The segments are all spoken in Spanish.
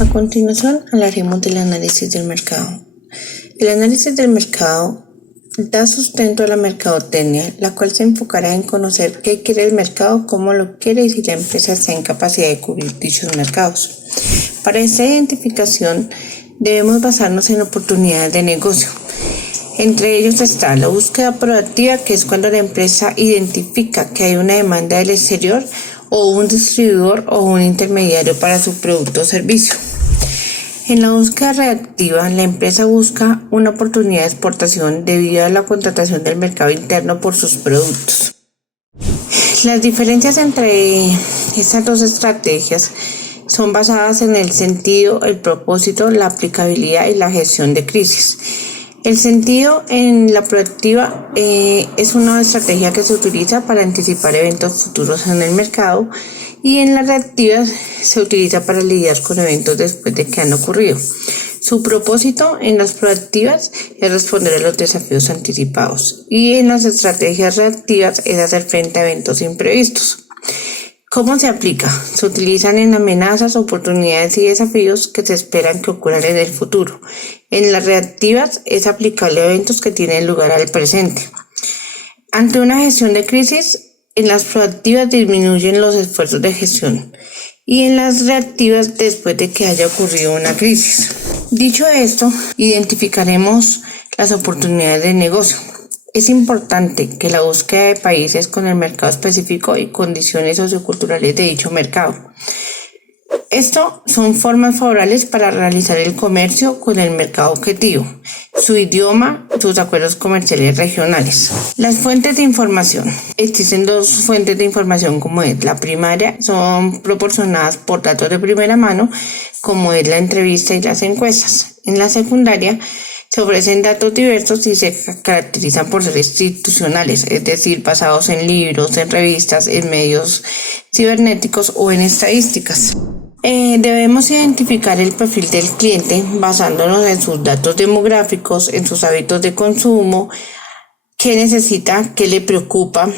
A continuación hablaremos del análisis del mercado. El análisis del mercado da sustento a la mercadotecnia, la cual se enfocará en conocer qué quiere el mercado, cómo lo quiere y si la empresa está en capacidad de cubrir dichos mercados. Para esta identificación debemos basarnos en oportunidades de negocio. Entre ellos está la búsqueda proactiva, que es cuando la empresa identifica que hay una demanda del exterior o un distribuidor o un intermediario para su producto o servicio. En la búsqueda reactiva, la empresa busca una oportunidad de exportación debido a la contratación del mercado interno por sus productos. Las diferencias entre estas dos estrategias son basadas en el sentido, el propósito, la aplicabilidad y la gestión de crisis. El sentido en la proactiva es una estrategia que se utiliza para anticipar eventos futuros en el mercado, y en la reactiva se utiliza para lidiar con eventos después de que han ocurrido. Su propósito en las proactivas es responder a los desafíos anticipados, y en las estrategias reactivas es hacer frente a eventos imprevistos. ¿Cómo se aplica? Se utilizan en amenazas, oportunidades y desafíos que se esperan que ocurran en el futuro. En las reactivas es aplicable a eventos que tienen lugar al presente. Ante una gestión de crisis, en las proactivas disminuyen los esfuerzos de gestión y en las reactivas después de que haya ocurrido una crisis. Dicho esto, identificaremos las oportunidades de negocio. Es importante que la búsqueda de países con el mercado específico y condiciones socioculturales de dicho mercado. Esto son formas favorables para realizar el comercio con el mercado objetivo, su idioma, sus acuerdos comerciales regionales. Las fuentes de información. Existen dos fuentes de información como es la primaria, son proporcionadas por datos de primera mano, como es la entrevista y las encuestas. En la secundaria, se ofrecen datos diversos y se caracterizan por ser institucionales, es decir, basados en libros, en revistas, en medios cibernéticos o en estadísticas. Debemos identificar el perfil del cliente basándonos en sus datos demográficos, en sus hábitos de consumo, qué necesita, qué le preocupa,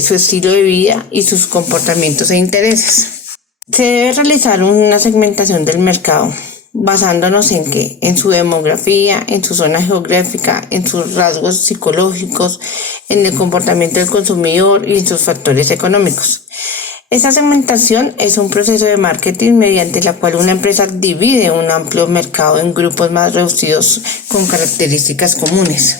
su estilo de vida y sus comportamientos e intereses. Se debe realizar una segmentación del mercado basándonos en qué, en su demografía, en su zona geográfica, en sus rasgos psicológicos, en el comportamiento del consumidor y en sus factores económicos. Esta segmentación es un proceso de marketing mediante la cual una empresa divide un amplio mercado en grupos más reducidos con características comunes.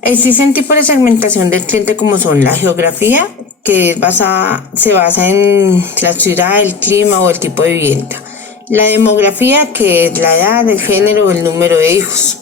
Existen tipos de segmentación del cliente como son la geografía, que se basa en la ciudad, el clima o el tipo de vivienda. La demografía, que es la edad, el género o el número de hijos.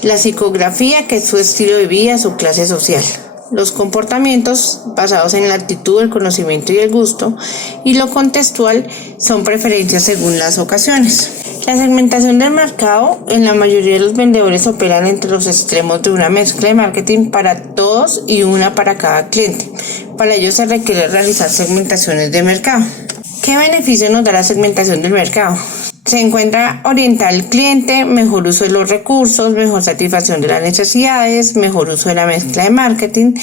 La psicografía, que es su estilo de vida, su clase social. Los comportamientos, basados en la actitud, el conocimiento y el gusto. Y lo contextual, son preferencias según las ocasiones. La segmentación del mercado, en la mayoría de los vendedores operan entre los extremos de una mezcla de marketing para todos y una para cada cliente. Para ello se requiere realizar segmentaciones de mercado. ¿Qué beneficio nos da la segmentación del mercado? Se encuentra orientada al cliente, mejor uso de los recursos, mejor satisfacción de las necesidades, mejor uso de la mezcla de marketing,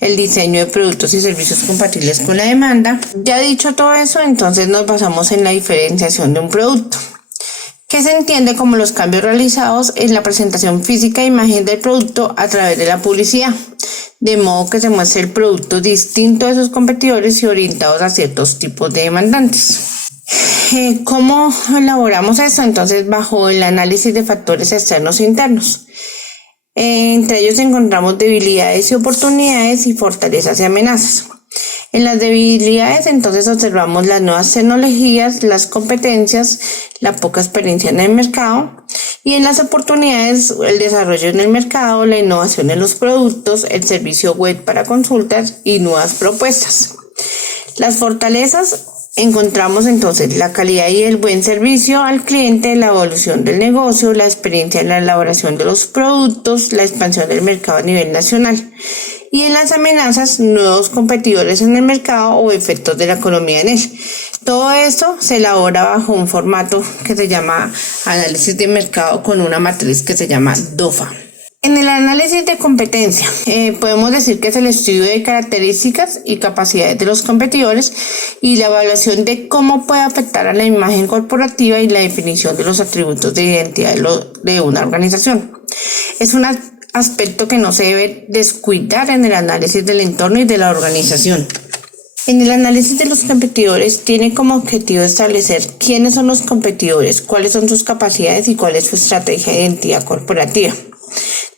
el diseño de productos y servicios compatibles con la demanda. Ya dicho todo eso, entonces nos basamos en la diferenciación de un producto, que se entiende como los cambios realizados en la presentación física e imagen del producto a través de la publicidad, de modo que se muestre el producto distinto de sus competidores y orientados a ciertos tipos de demandantes. ¿Cómo elaboramos esto? Entonces, bajo el análisis de factores externos e internos. Entre ellos encontramos debilidades y oportunidades y fortalezas y amenazas. En las debilidades, entonces, observamos las nuevas tecnologías, las competencias, la poca experiencia en el mercado. Y en las oportunidades, el desarrollo en el mercado, la innovación en los productos, el servicio web para consultas y nuevas propuestas. Las fortalezas, encontramos entonces la calidad y el buen servicio al cliente, la evolución del negocio, la experiencia en la elaboración de los productos, la expansión del mercado a nivel nacional. Y en las amenazas, nuevos competidores en el mercado o efectos de la economía en él. Todo esto se elabora bajo un formato que se llama análisis de mercado con una matriz que se llama DOFA. En el análisis de competencia, podemos decir que es el estudio de características y capacidades de los competidores y la evaluación de cómo puede afectar a la imagen corporativa y la definición de los atributos de identidad de una organización. Es un aspecto que no se debe descuidar en el análisis del entorno y de la organización. En el análisis de los competidores tiene como objetivo establecer quiénes son los competidores, cuáles son sus capacidades y cuál es su estrategia de identidad corporativa.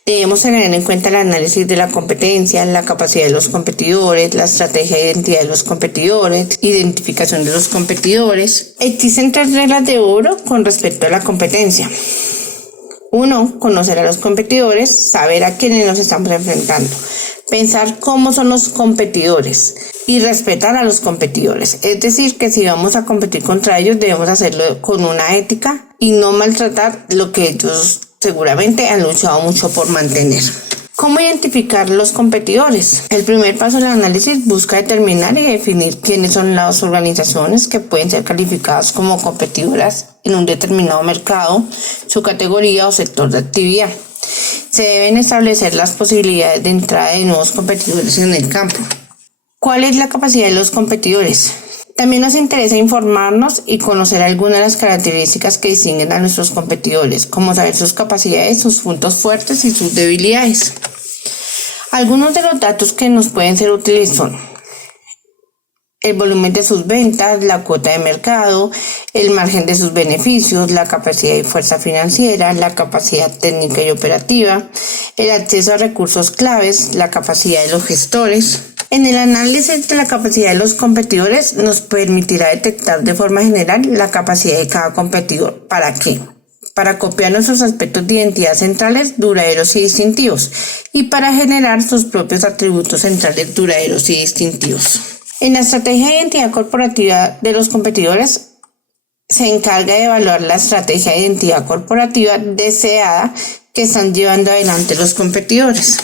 Debemos tener en cuenta el análisis de la competencia, la capacidad de los competidores, la estrategia de identidad de los competidores, identificación de los competidores. Existen 3 reglas de oro con respecto a la competencia. 1. Conocer a los competidores, saber a quiénes nos estamos enfrentando, pensar cómo son los competidores y respetar a los competidores. Es decir, que si vamos a competir contra ellos debemos hacerlo con una ética y no maltratar lo que ellos seguramente han luchado mucho por mantener. ¿Cómo identificar los competidores? El primer paso del análisis busca determinar y definir quiénes son las organizaciones que pueden ser calificadas como competidoras en un determinado mercado, su categoría o sector de actividad. Se deben establecer las posibilidades de entrada de nuevos competidores en el campo. ¿Cuál es la capacidad de los competidores? También nos interesa informarnos y conocer algunas de las características que distinguen a nuestros competidores, como saber sus capacidades, sus puntos fuertes y sus debilidades. Algunos de los datos que nos pueden ser útiles son el volumen de sus ventas, la cuota de mercado, el margen de sus beneficios, la capacidad y fuerza financiera, la capacidad técnica y operativa, el acceso a recursos claves, la capacidad de los gestores. En el análisis de la capacidad de los competidores nos permitirá detectar de forma general la capacidad de cada competidor. ¿Para qué? Para copiar nuestros aspectos de identidad centrales, duraderos y distintivos, y para generar sus propios atributos centrales, duraderos y distintivos. En la estrategia de identidad corporativa de los competidores se encarga de evaluar la estrategia de identidad corporativa deseada que están llevando adelante los competidores.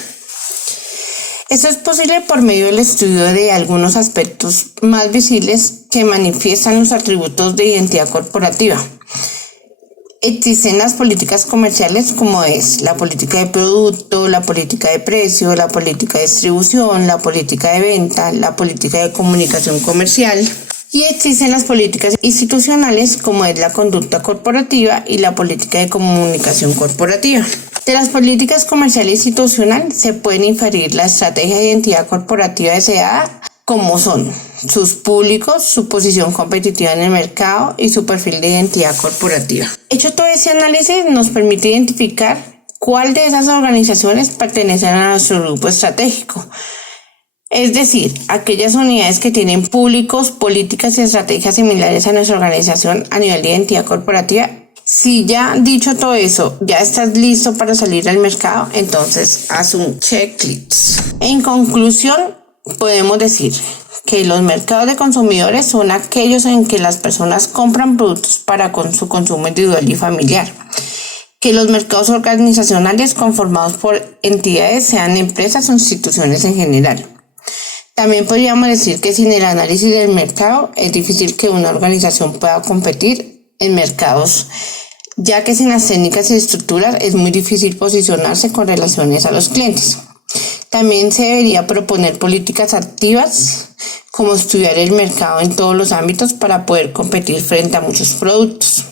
Esto es posible por medio del estudio de algunos aspectos más visibles que manifiestan los atributos de identidad corporativa. Existen las políticas comerciales como es la política de producto, la política de precio, la política de distribución, la política de venta, la política de comunicación comercial. Y existen las políticas institucionales como es la conducta corporativa y la política de comunicación corporativa. De las políticas comercial e institucional se pueden inferir la estrategia de identidad corporativa deseada como son sus públicos, su posición competitiva en el mercado y su perfil de identidad corporativa. Hecho todo ese análisis nos permite identificar cuál de esas organizaciones pertenecen a nuestro grupo estratégico. Es decir, aquellas unidades que tienen públicos, políticas y estrategias similares a nuestra organización a nivel de identidad corporativa. Si ya dicho todo eso, ya estás listo para salir al mercado, entonces haz un checklist. En conclusión, podemos decir que los mercados de consumidores son aquellos en que las personas compran productos para su consumo individual y familiar. Que los mercados organizacionales conformados por entidades sean empresas o instituciones en general. También podríamos decir que sin el análisis del mercado es difícil que una organización pueda competir en mercados, ya que sin las técnicas y estructuras es muy difícil posicionarse con relaciones a los clientes. También se debería proponer políticas activas como estudiar el mercado en todos los ámbitos para poder competir frente a muchos productos.